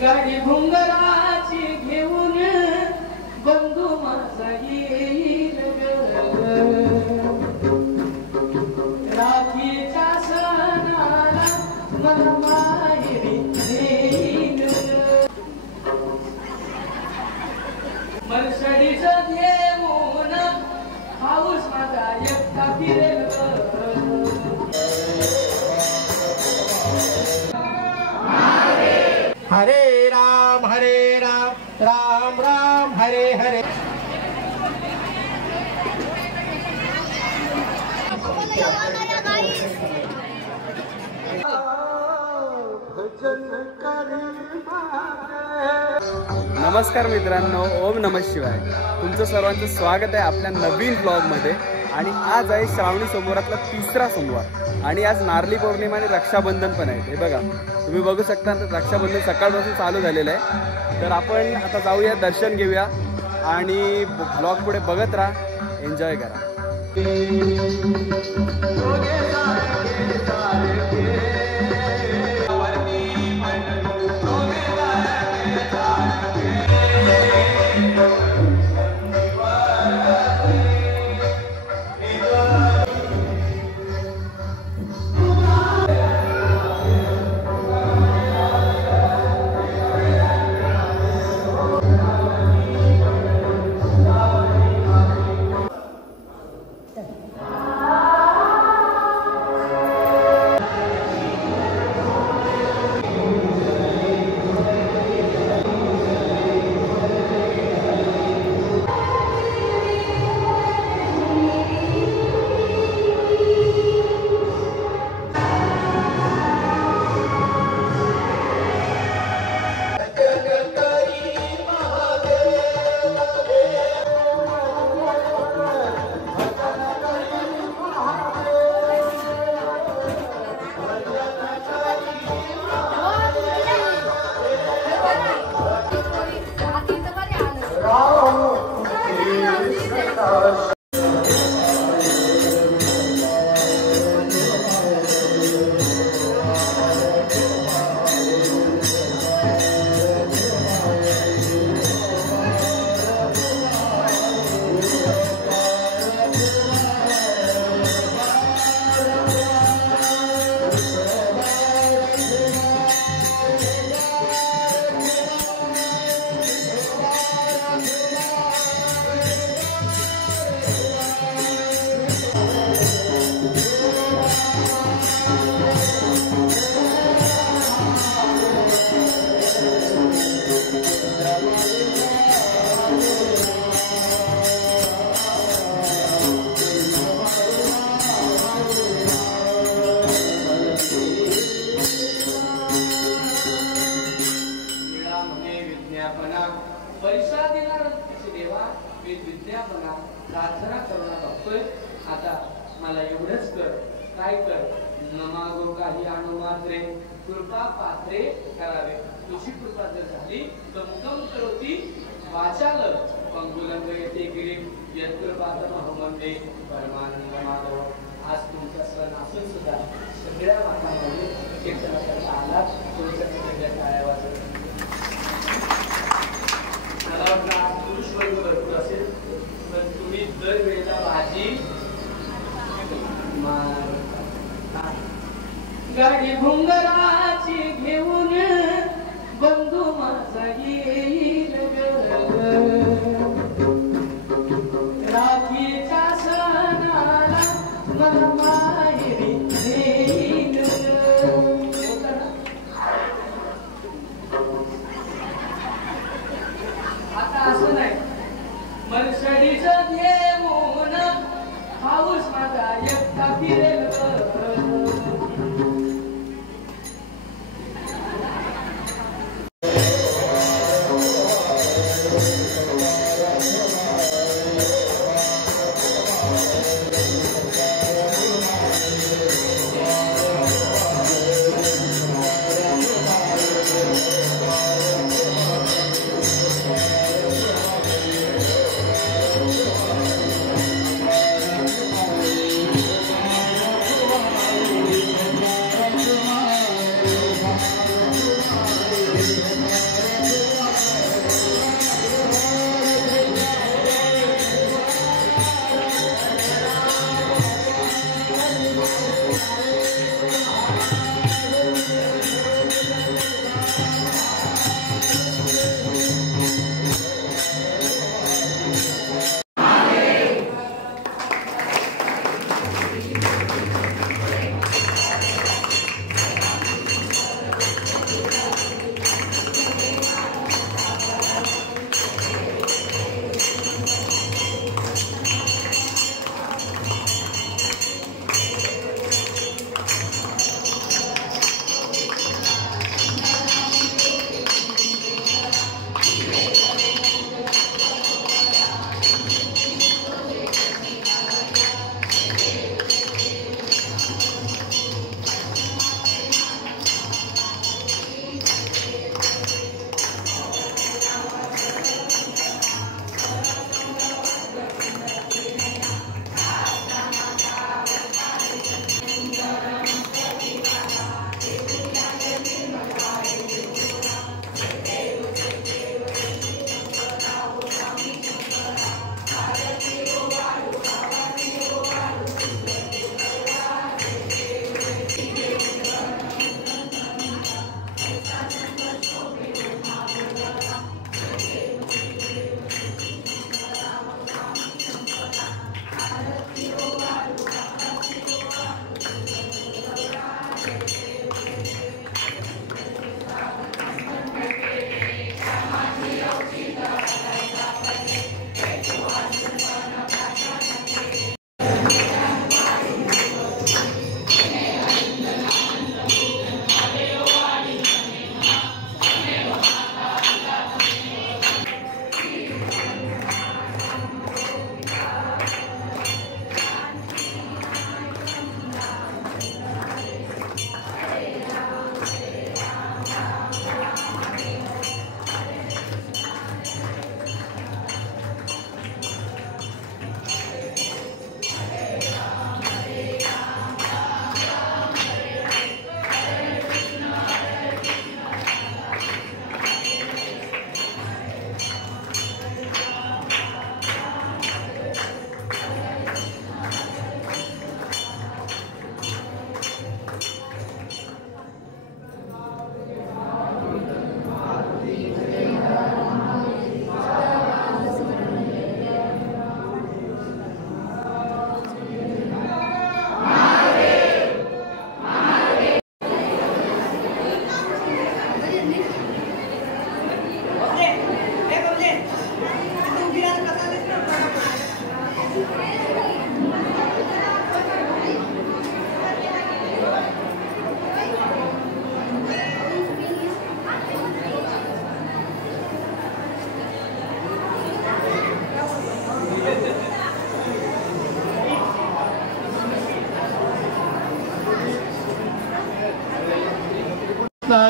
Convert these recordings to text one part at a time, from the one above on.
गाडी भुंगराची घेऊन बंधू माझा येईल राखीच्या सणाला मला माहेरी नेईल मर्सडीचं घेऊन पाऊस माझा एकटा फिरेल हरे राम राम राम हरे हरे। नमस्कार मित्रांनो, ओम नमः शिवाय। तुमचं सर्वांचं स्वागत आहे आपल्या नवीन ब्लॉगमध्ये। आणि आज आहे श्रावणी सोमवारातला तिसरा सोमवार आणि आज नारळी पौर्णिमा आणि रक्षाबंधन पण आहे। हे बघा, तुम्ही बघू शकता रक्षाबंधन सकाळपासून चालू झालेलं आहे। तर आपण आता जाऊया, दर्शन घेऊया आणि ब्लॉग पुढे बघत राहा, एन्जॉय करा। प्रार्थना करणं बघतोय आता, मला एवढंच कर, काय कर, नमागो काही अनुमात्रे कृपा पात्रे करावे। तुझी कृपा जर झाली तर मुकम करोती वाचाल पंगुलंग येते गिरीम यत्कृपातम अहमंदे परमानंद माधव। आज तुमचा सण असून सुद्धा सगळ्या मातांमध्ये एक सणाचा आला, तुमच्या सगळ्या टाळ्या वाजवत। मला वाटतं आज पुरुष वर्ग भरपूर असेल, पण तुम्ही दर वेळेला भाजी गाडी भुंगराची घेऊन बंधू माझा येईल राखीच्या सणाला मला माहेरी नेईल। आता असं नाही, मर्सडीचं घेऊन पाऊस माझा एकटा फिरेल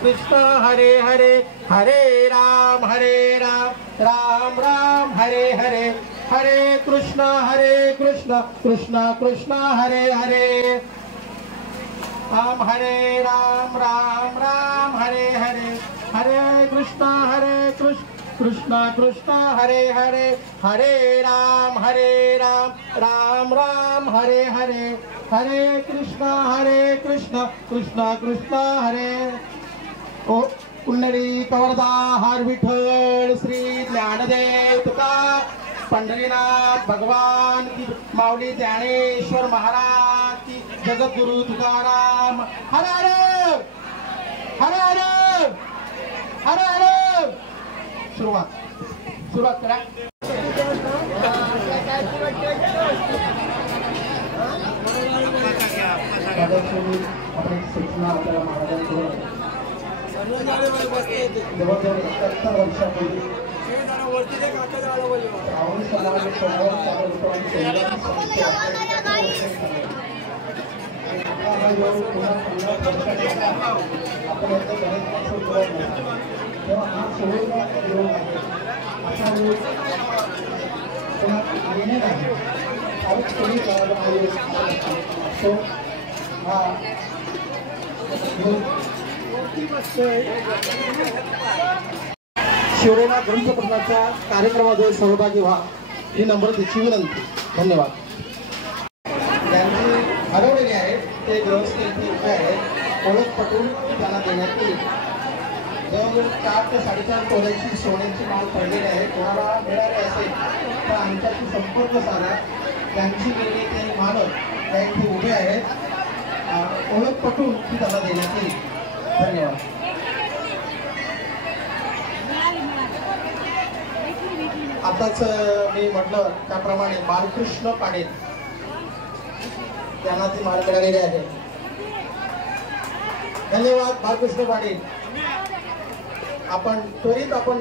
कृष्ण हरे हरे हरे राम राम राम हरे हरे हरे कृष्ण कृष्ण कृष्ण हरे हरे राम राम हरे हरे हरे कृष्ण कृष्ण हरे हरे हरे राम राम राम हरे हरे हरे कृष्ण कृष्ण हरे ओ पुंडरी कवरदा हर विठ्ठल श्री ज्ञानदेव तुका पंढरीनाथ भगवान की माऊली ज्ञानेश्वर महाराज की जगद्गुरु तुकाराम हर हर हर हर हर हर सुरुवात करा आपली सूचना आपल्याला महाराजांकडून जवळजवळ 71 वर्षापूर्वी श्रावणी समाजाचे सोमवार चालू होतो आणि आपण एकदा तेव्हा हा सोहळा योग आहे अशा वेळी पुन्हा येणे नाही फारच कमी असतो हा शिवरेना ग्रंथपठणाच्या कार्यक्रमामध्ये सहभागी व्हा ही नम्रतेची विनंती. धन्यवाद. ज्यांची हरवलेली आहे ते गृहस्थ इथे उभे आहेत. ओळख पटवून त्यांना देण्यात येईल. जवळजवळ 4 ते 4.5 तोळ्याची सोन्याची माळ पडलेली आहे. कोणाला मिळाले असेल तर आमच्याशी संपर्क साधा. त्यांची गेलेली ते मालक त्या इथे उभे आहेत. ओळख पटवून ती त्यांना देण्यात येईल. धन्यवाद. आताच मी म्हटलं त्याप्रमाणे बालकृष्ण पाटील त्यांना ती माळ मिळालेली आहे. धन्यवाद बालकृष्ण पाटील. आपण त्वरित आपण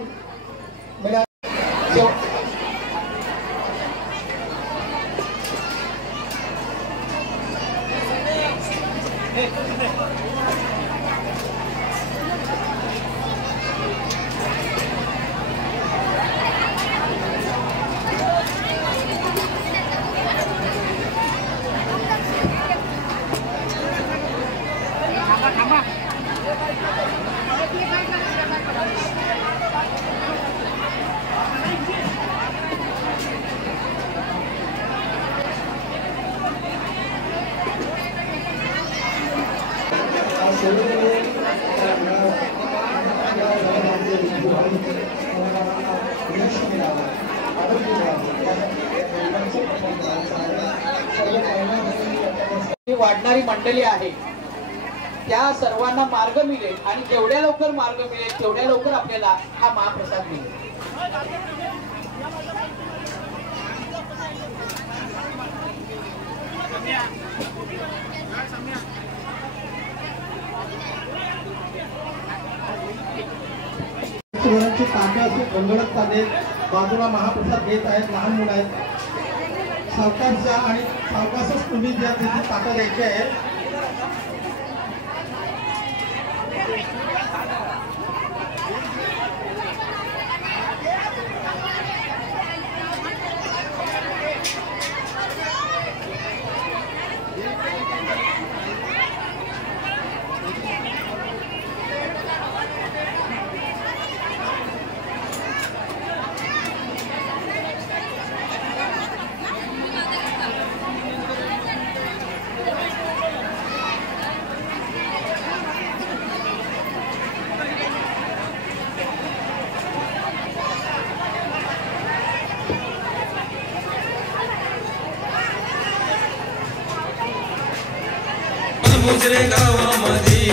वाढणारी मंडळी आहे त्या सर्वांना मार्ग मिळेल आणि जेवढ्या लवकर मार्ग मिळेल तेवढ्या लवकर आपल्याला हा महाप्रसाद मिळेल. मुलांची ताकद असे गोंधळत चालले. बाजूला महाप्रसाद घेत आहेत लहान मुलं आहेत. सावकाशचा आणि सावकाशच तुम्ही ज्या तिथे ताकद द्यायची आहे. मुजरे गावामध्ये